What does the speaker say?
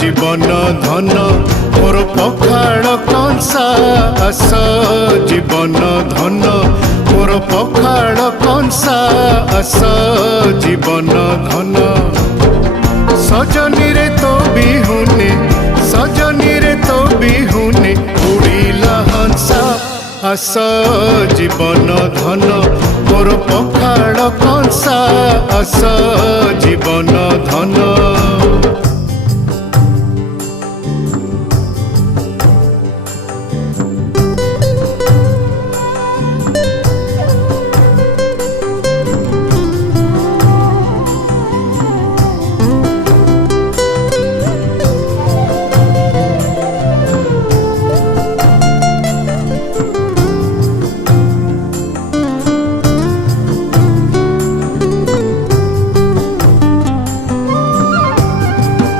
जीवन धन मोर पखाड़ कंसा आस जीवन धन मोर पखाड़ कंसा आस जीवन धन सजनी रे तो बिहुने सजनी रे तो बिहुने उड़िला हंसा आस जीवन धन मोर पखाड़ कंसा आस जीवन धन।